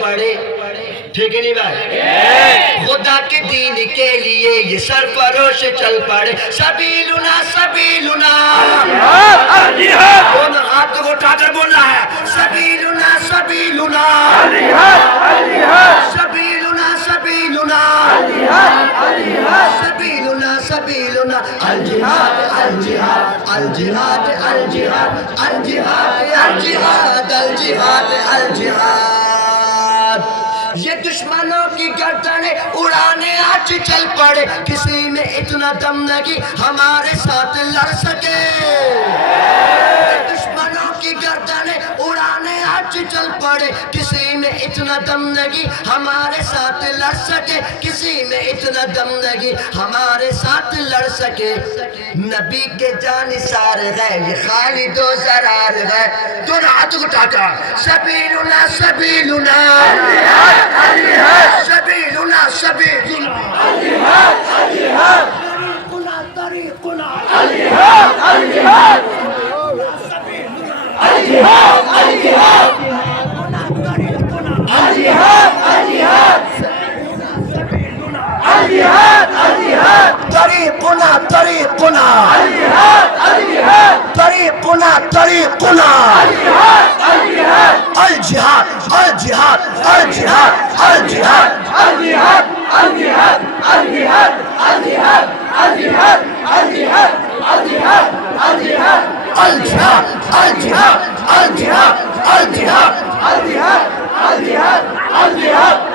पड़े, ठीक नहीं भाई? खुदा के दीन के लिए ये सरफरोश चल पड़े। सबीलुना सबीलुना, दोनों हाथ को उठाकर बोलना है, सबीलुना सबीलुना, सबीलुना सबीलुना, सबीलुना सबीलुना, अल जिहाद अल जिहाद अल जिहाद अल जिहाद अल जिहाद अल जिहाद अल जिहाद अल जिहाद। ये दुश्मनों की गर्दनें उड़ाने आज चल पड़े, किसी में इतना दम नहीं हमारे साथ लड़ सके। दुश्मनों की गर्दनें उड़ाने आज चल पड़े, किसी में इतना दम नहीं हमारे साथ लड़ सके, किसी में इतना दम नहीं हमारे साथ लड़ सके। नबी के जानिसार है ये खालिद व ज़रार है, दोनों हाथों को उठाकर सबीलुना सबीलुना, सबीलुना सबीलुना, तरीकुना तरीकुना तरीकुना तरीकुना, अल जिहाद अल जिहाद अल जिहाद अल जिहाद अल जिहाद अल जिहाद अल जिहाद अल जिहाद अल जिहाद अल जिहाद अल जिहाद अल जिहाद अल जिहाद अल जिहाद अल जिहाद अल जिहाद अल जिहाद अल जिहाद अल जिहाद।